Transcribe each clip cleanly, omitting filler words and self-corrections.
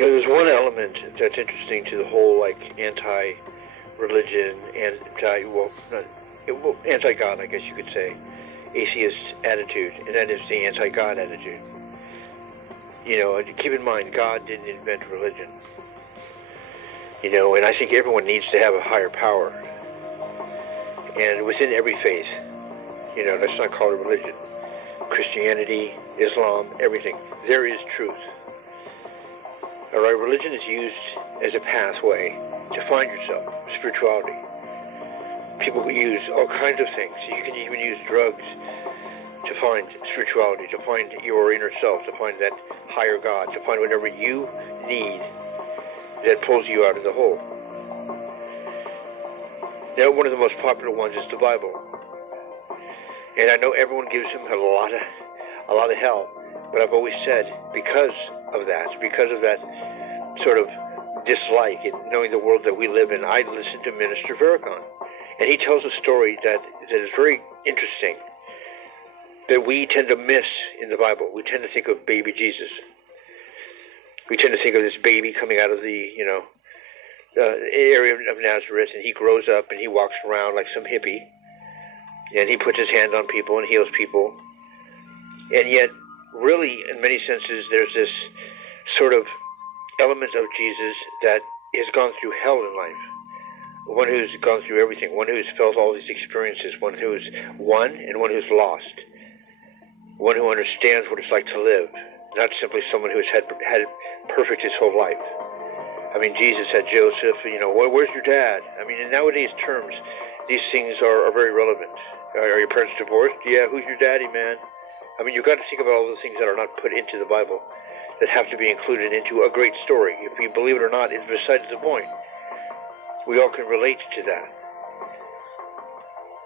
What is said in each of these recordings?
There's one element that's interesting to the whole, like, anti-religion, anti-God, I guess you could say, atheist attitude, and that is the anti-God attitude. And keep in mind, God didn't invent religion. And I think everyone needs to have a higher power. And within every faith, let's not call it religion. Christianity, Islam, everything. There is truth. All right, religion is used as a pathway to find yourself, spirituality. People use all kinds of things. You can even use drugs to find spirituality, to find your inner self, to find that higher God, to find whatever you need that pulls you out of the hole. Now, one of the most popular ones is the Bible. And I know everyone gives him a lot of hell, but I've always said, because of that sort of dislike in knowing the world that we live in, I listen to Minister Farrakhan. And he tells a story that is very interesting, that we tend to miss in the Bible. We tend to think of baby Jesus. We tend to think of this baby coming out of the, area of Nazareth, and he grows up and he walks around like some hippie, and he puts his hand on people and heals people. And yet, really, in many senses, there's this sort of element of Jesus that has gone through hell in life. One who's gone through everything, one who's felt all these experiences, one who's won and one who's lost. One who understands what it's like to live, not simply someone who's had perfect his whole life. I mean, Jesus had Joseph, where's your dad? I mean, in nowadays terms, these things are very relevant. Are your parents divorced? Yeah, who's your daddy, man? I mean, you've got to think about all the things that are not put into the Bible that have to be included into a great story. If you believe it or not, it's besides the point. We all can relate to that.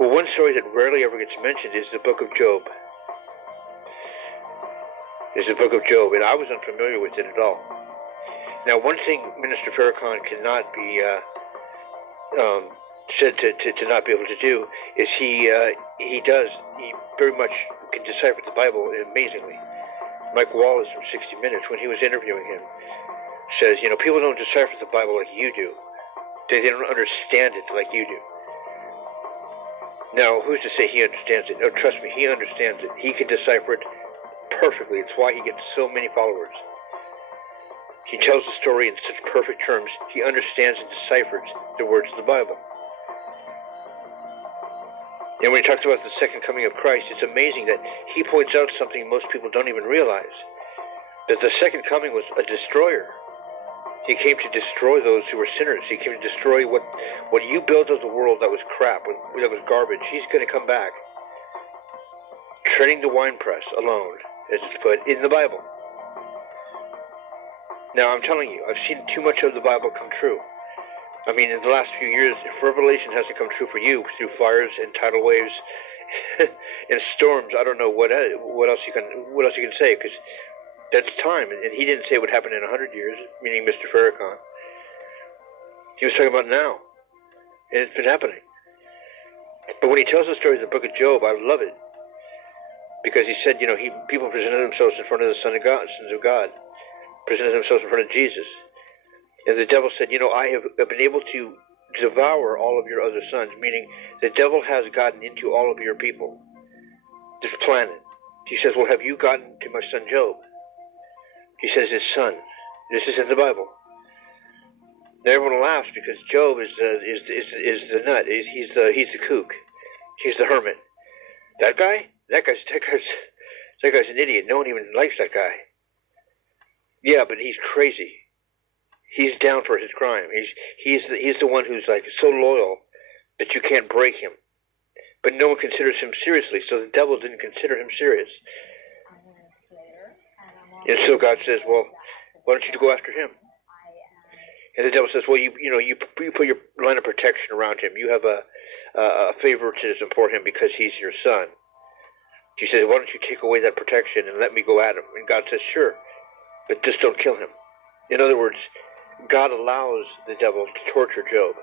Well, one story that rarely ever gets mentioned is the book of Job. Is the book of Job, and I was unfamiliar with it at all. Now, one thing Minister Farrakhan cannot be said to not be able to do is he very much can decipher the Bible amazingly. Mike Wallace from 60 Minutes, when he was interviewing him, says, people don't decipher the Bible like you do. They don't understand it like you do. Now, who's to say he understands it? No, trust me, he understands it. He can decipher it perfectly. It's why he gets so many followers. He tells the story in such perfect terms. He understands and deciphers the words of the Bible. And when he talks about the second coming of Christ, it's amazing that he points out something most people don't even realize. That the second coming was a destroyer. He came to destroy those who were sinners. He came to destroy what you built as a world that was crap, that was garbage. He's going to come back, treading the winepress alone, as it's put in the Bible. Now, I'm telling you, I've seen too much of the Bible come true. I mean, in the last few years, if Revelation hasn't come true for you through fires and tidal waves and storms, I don't know what else you can say, because that's time. And he didn't say it would happen in 100 years, meaning Mr. Farrakhan. He was talking about now, and it's been happening. But when he tells the story of the book of Job, I love it, because he said, people presented themselves in front of the sons of God, presented themselves in front of Jesus. And the devil said, I have been able to devour all of your other sons, meaning the devil has gotten into all of your people, this planet. He says, well, have you gotten to my son Job? He says, his son. This is in the Bible. Now everyone laughs because Job is the nut. He's the kook. He's the hermit. That guy's an idiot. No one even likes that guy. Yeah, but he's crazy. He's down for his crime. He's the one who's like so loyal that you can't break him. But no one considers him seriously, so the devil didn't consider him serious. And so God says, well, why don't you go after him? And the devil says, well, you put your line of protection around him. You have a favoritism for him because he's your son. He says, why don't you take away that protection and let me go at him? And God says, sure, but just don't kill him. In other words, God allows the devil to torture Job.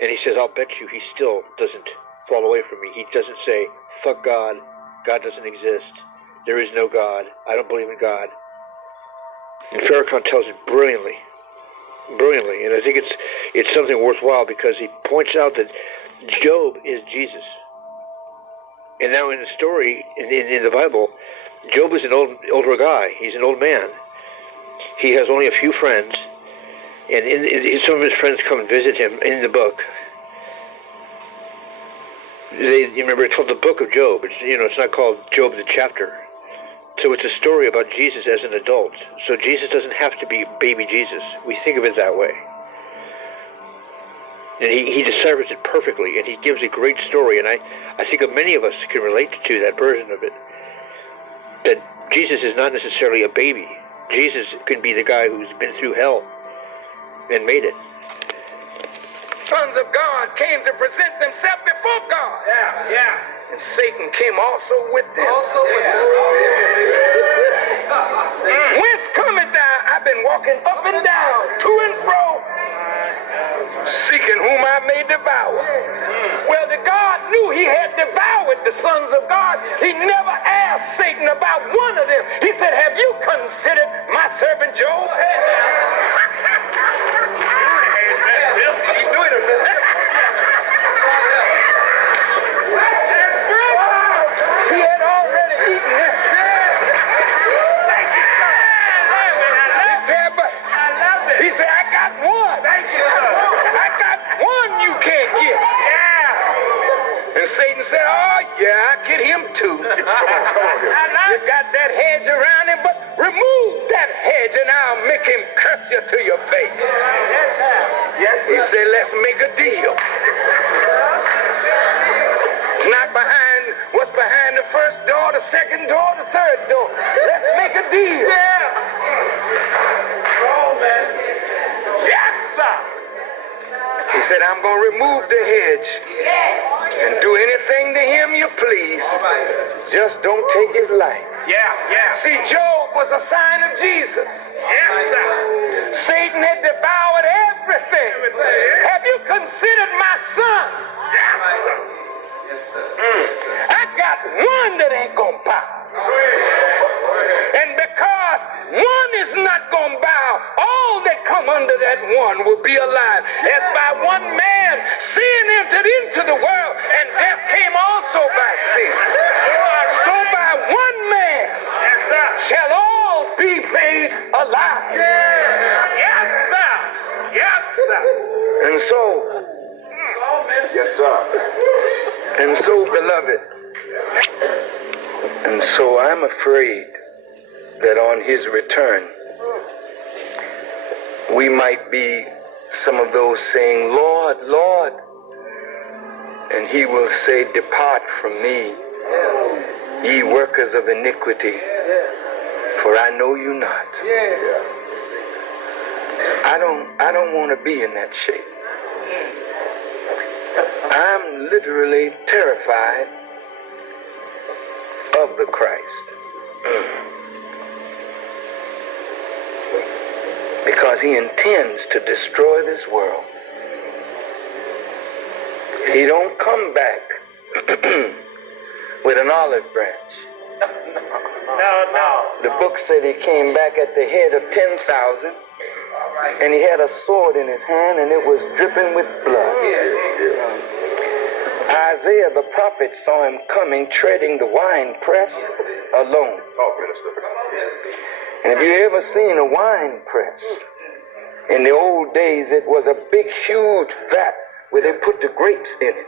And he says, I'll bet you he still doesn't fall away from me. He doesn't say, fuck God. God doesn't exist. There is no God. I don't believe in God. And Farrakhan tells it brilliantly. Brilliantly. And I think it's something worthwhile because he points out that Job is Jesus. And now in the story, in the Bible, Job is an older guy. He's an old man. He has only a few friends. And some of his friends come and visit him in the book. You remember, it's called the Book of Job. It's not called Job the chapter. So it's a story about Jesus as an adult. So Jesus doesn't have to be baby Jesus. We think of it that way. And he deciphers it perfectly, and he gives a great story. And I think many of us can relate to that version of it. That Jesus is not necessarily a baby. Jesus can be the guy who's been through hell and made it. Sons of God came to present themselves before God. Yeah. And Satan came also with them. Whence cometh thou? I've been walking up and down, to and fro, seeking whom I may devour. Well, the God knew he had devoured the sons of God. He never asked Satan about one of them. He said, have you considered my servant Job? He had already eaten it. He said, I got one. I got one you can't get. And Satan said, oh, yeah, I get him too. You got that hedge around him, but remove that hedge and I'll make him curse you to your face. He said, let's make a deal. It's not behind what's behind the first door, the second door, the third door. Let's make a deal. Yes, sir. He said, I'm going to remove the hedge and do anything to him you please. Just don't take his life. See, Job was a sign of Jesus. Satan had devoured everything. Have you considered my son? I got one that ain't going to bow. And because one is not going to bow, all that come under that one will be alive. As by one man sin entered into the world, and death came also by sin. So by one man shall all be made alive. Yes, sir. Yes, sir. And so, yes, sir. And so, beloved, and so I'm afraid that on his return, we might be some of those saying, Lord, Lord, and he will say, depart from me, ye workers of iniquity, for I know you not. I don't want to be in that shape. I'm literally terrified of the Christ. Because he intends to destroy this world. He don't come back with an olive branch. No. The book said he came back at the head of 10,000, and he had a sword in his hand, and it was dripping with blood. Isaiah the prophet saw him coming, treading the wine press alone. And have you ever seen a wine press? In the old days, it was a big, huge vat where they put the grapes in it.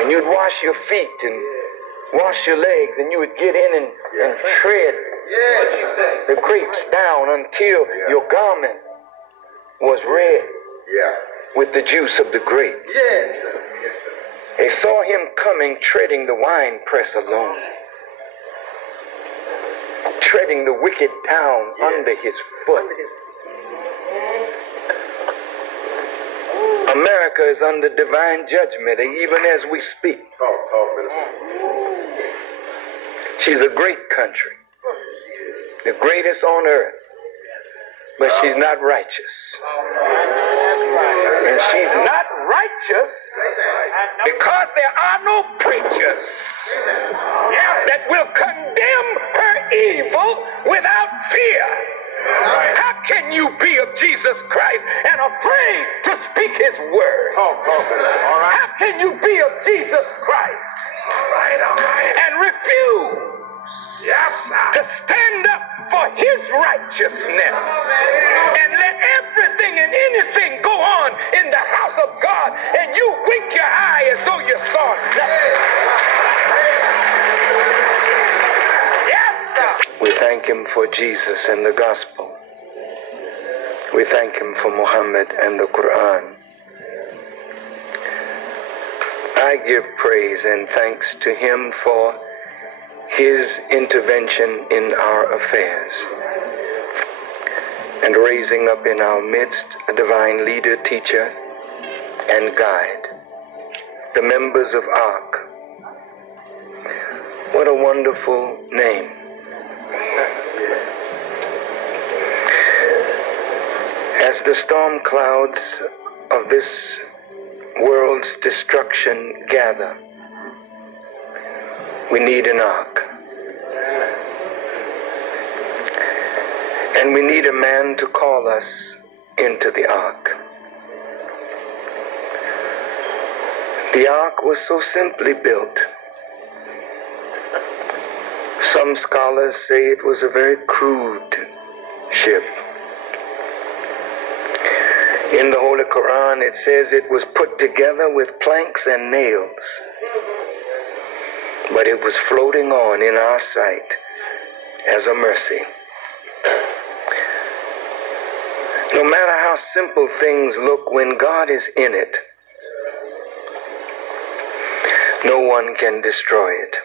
And you'd wash your feet and wash your legs, and you would get in and tread the grapes down until your garment was red with the juice of the grape. They saw him coming, treading the wine press alone, treading the wicked down under his foot. America is under divine judgment even as we speak. She's a great country, the greatest on earth, but she's not righteous. And she's not righteous because there are no preachers that will condemn her evil without fear. How can you be of Jesus Christ and afraid to speak his word? How can you be of Jesus Christ and refuse to stand up for his righteousness and let everything and anything go on in the house of God and you wink your eye as though you saw nothing? Yes, sir. We thank him for Jesus and the gospel. We thank him for Muhammad and the Quran. I give praise and thanks to him for his intervention in our affairs and raising up in our midst a divine leader, teacher, and guide, the members of Ark. What a wonderful name. As the storm clouds of this world's destruction gather, we need an ark. And we need a man to call us into the ark. The ark was so simply built. Some scholars say it was a very crude ship. In the Holy Quran, it says it was put together with planks and nails. But it was floating on in our sight as a mercy. No matter how simple things look, when God is in it, no one can destroy it.